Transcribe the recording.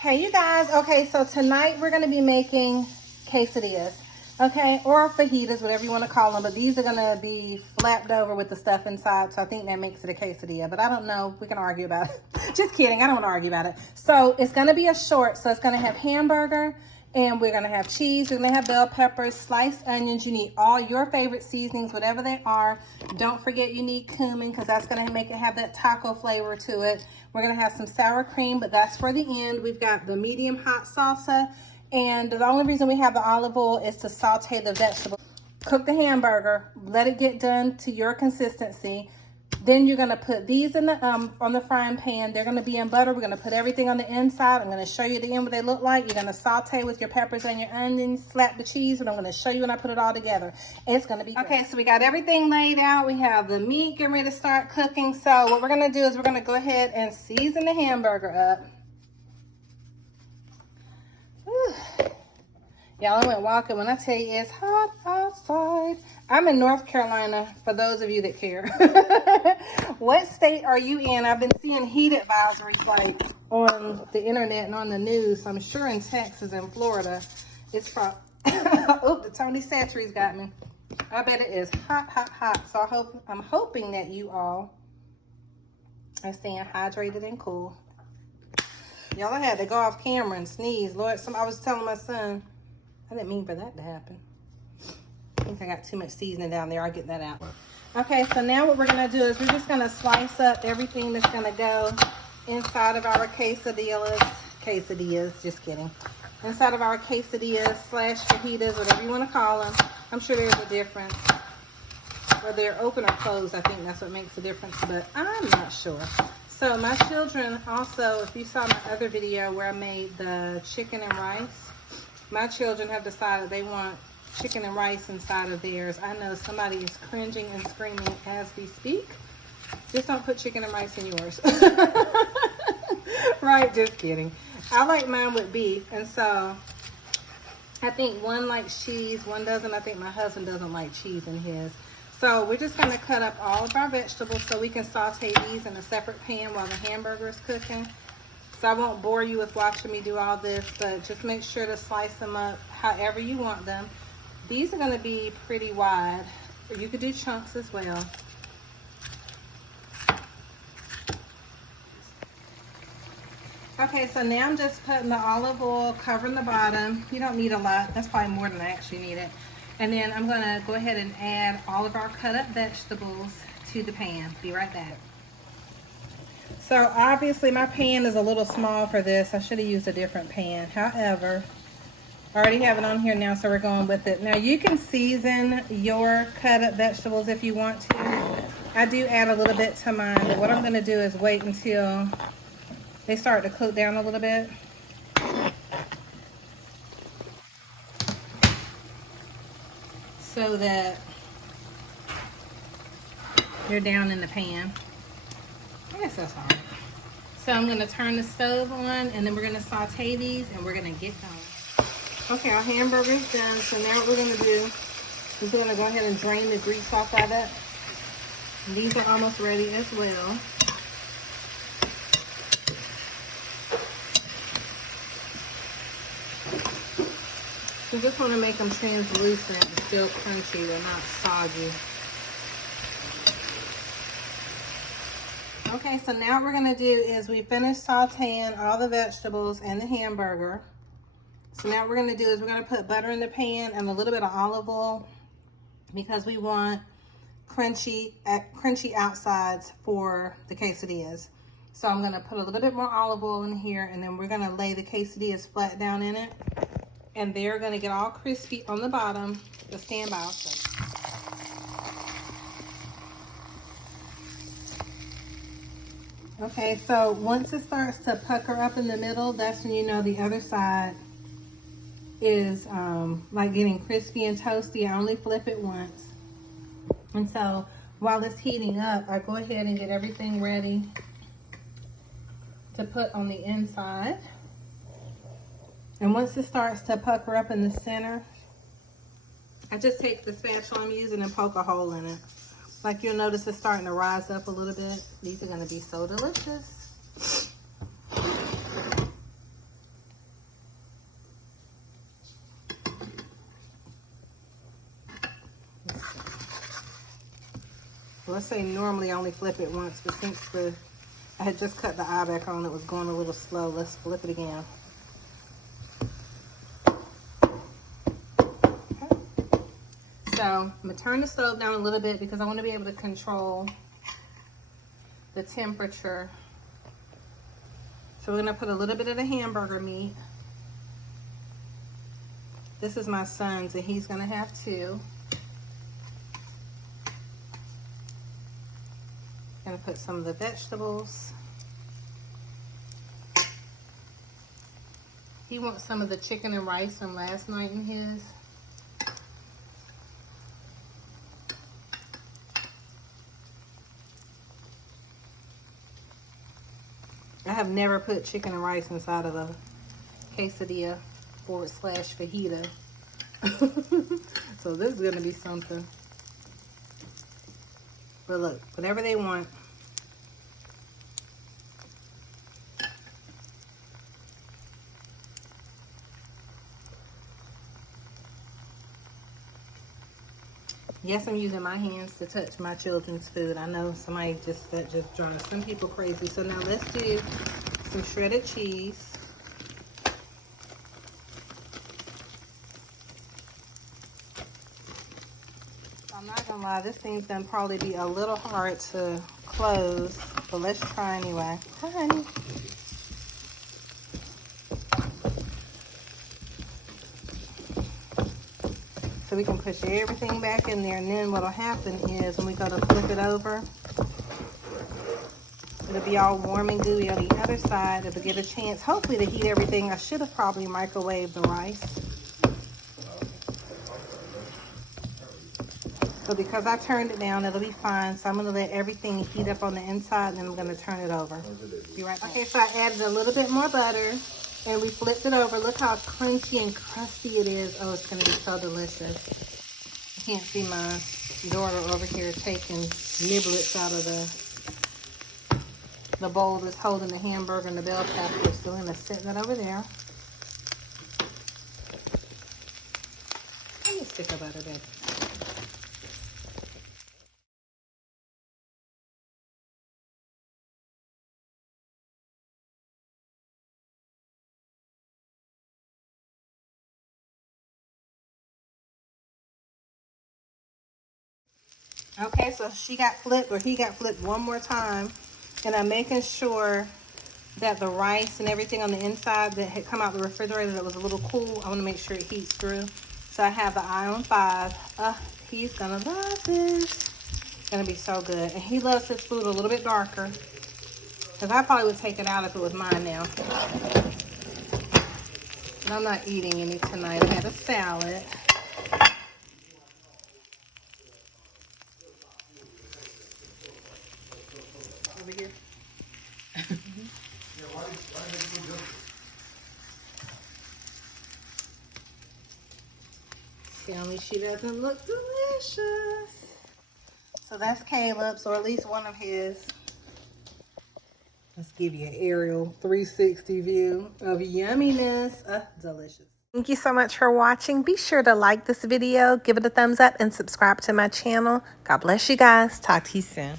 Hey you guys, okay, so tonight we're going to be making quesadillas, okay, or fajitas, whatever you want to call them, but these are going to be flapped over with the stuff inside, so I think that makes it a quesadilla, but I don't know, we can argue about it. Just kidding, I don't want to argue about it. So it's going to be a short, so it's going to have hamburger, and we're going to have cheese, we're going to have bell peppers, sliced onions. You need all your favorite seasonings, whatever they are. Don't forget you need cumin, because that's going to make it have that taco flavor to it. We're going to have some sour cream, but that's for the end. We've got the medium hot salsa, and the only reason we have the olive oil is to saute the vegetables. Cook the hamburger, let it get done to your consistency. Then you're going to put these in the on the frying pan. They're going to be in butter. We're going to put everything on the inside. I'm going to show you at the end what they look like. You're going to saute with your peppers and your onions, slap the cheese, and I'm going to show you when I put it all together. It's going to be great. Okay, so we got everything laid out. We have the meat getting ready to start cooking. So what we're going to do is we're going to go ahead and season the hamburger up. Whew. Y'all, I went walking when I tell you it's hot outside. I'm in North Carolina, for those of you that care. What state are you in? I've been seeing heat advisories like on the internet and on the news. I'm sure in Texas and Florida, it's probably, oh, the Tony Satchery's got me. I bet it is hot, hot, hot. So I'm hoping that you all are staying hydrated and cool. Y'all, I had to go off camera and sneeze. Lord, I was telling my son, I didn't mean for that to happen. I think I got too much seasoning down there. I'll get that out. Okay, so now what we're going to do is we're just going to slice up everything that's going to go inside of our quesadillas, just kidding. Inside of our quesadillas / fajitas, whatever you want to call them. I'm sure there's a difference. Whether they're open or closed, I think that's what makes a difference, but I'm not sure. So my children also, if you saw my other video where I made the chicken and rice, my children have decided they want chicken and rice inside of theirs. I know somebody is cringing and screaming as we speak. Just don't put chicken and rice in yours. Right, just kidding. I like mine with beef, and so I think one likes cheese, one doesn't. I think my husband doesn't like cheese in his. So we're just going to cut up all of our vegetables so we can saute these in a separate pan while the hamburger is cooking. So I won't bore you with watching me do all this, but just make sure to slice them up however you want them. These are going to be pretty wide, or you could do chunks as well. Okay, so now I'm just putting the olive oil, covering the bottom. You don't need a lot. That's probably more than I actually need it. And then I'm going to go ahead and add all of our cut up vegetables to the pan. Be right back. So obviously my pan is a little small for this. I should have used a different pan. However, I already have it on here now, so we're going with it. Now you can season your cut up vegetables if you want to. I do add a little bit to mine, but what I'm going to do is wait until they start to cook down a little bit. So that they're down in the pan. I guess that's all right. So I'm going to turn the stove on, and then we're going to saute these, and we're going to get going. Okay, our hamburger is done. So now what we're going to do is we're going to go ahead and drain the grease off of it. And these are almost ready as well. So just want to make them translucent and still crunchy. They're not soggy. Okay, so now what we're going to do is we finished sauteing all the vegetables and the hamburger. So now what we're going to do is we're going to put butter in the pan and a little bit of olive oil because we want crunchy outsides for the quesadillas. So I'm going to put a little bit more olive oil in here, and then we're going to lay the quesadillas flat down in it. And they're going to get all crispy on the bottom. Just stand by, I'll show you. Okay, so once it starts to pucker up in the middle, that's when you know the other side is like getting crispy and toasty. I only flip it once. And so while it's heating up, I go ahead and get everything ready to put on the inside. And once it starts to pucker up in the center, I just take the spatula I'm using and poke a hole in it. Like you'll notice it's starting to rise up a little bit. These are going to be so delicious. let's say normally I only flip it once, but since I had just cut the eye back on, it was going a little slow. Let's flip it again. Okay. So I'm gonna turn the stove down a little bit because I want to be able to control the temperature. So we're gonna put a little bit of the hamburger meat. This is my son's and he's gonna have 2. Gonna put some of the vegetables. He wants some of the chicken and rice from last night in his. I have never put chicken and rice inside of a quesadilla / fajita. So this is gonna be something. But look, whatever they want. Yes, I'm using my hands to touch my children's food. I know somebody that just drives some people crazy. So now let's do some shredded cheese. I'm not gonna lie, this thing's gonna probably be a little hard to close, but let's try anyway. Hi, honey. So we can push everything back in there, and then what'll happen is when we go to flip it over, it'll be all warm and gooey on the other side. It'll get a chance, hopefully, to heat everything. I should have probably microwaved the rice. But because I turned it down, it'll be fine. So I'm gonna let everything heat up on the inside, and then I'm gonna turn it over. Be right back. Okay, so I added a little bit more butter, and we flipped it over. Look how crunchy and crusty it is. Oh, it's gonna be so delicious. I can't see my daughter over here taking niblets out of the bowl that's holding the hamburger and the bell pepper. So we're gonna set that over there. Let me stick a butter bit. Okay, so she got flipped, or he got flipped one more time, and I'm making sure that the rice and everything on the inside that had come out the refrigerator that was a little cool, I want to make sure it heats through. So I have the eye on 5. He's gonna love this. It's gonna be so good. And he loves his food a little bit darker, because I probably would take it out if it was mine now. And I'm not eating any tonight. I had a salad. Over here. Tell me she doesn't look delicious. So that's Caleb's, or at least one of his. Let's give you an aerial 360 view of yumminess. Delicious. Thank you so much for watching. Be sure to like this video, give it a thumbs up, and subscribe to my channel. God bless you guys. Talk to you soon.